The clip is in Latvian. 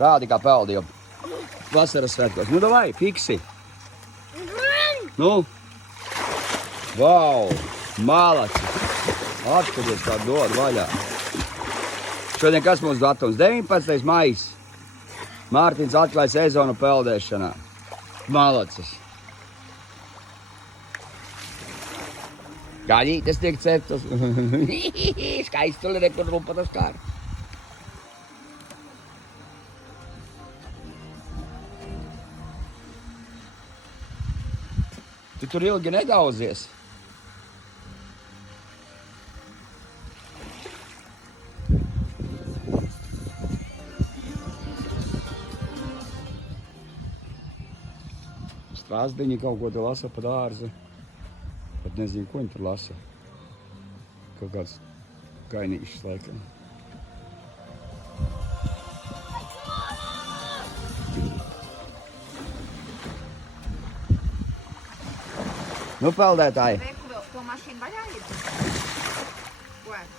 Rādi kā peldi jau vasaras svētkos. Nu, davai, fiksi. Nu. Vau, malaci. Atskaties, kā dod vaļā. Šodien kas mums datums? 19. maijs. Mārtiņš atklāja sezonu peldēšanā. Malacis. Gaļītes tiek ceptas. Skaistuli rekur rupatas kār. Tu tur ilgi nedauzies. Strāzdiņi kaut ko te lasa pa dārzu. Pat nezinu, ko viņi tur lasa. Kaut kāds kainīšs laikam. Nu, peldētāji!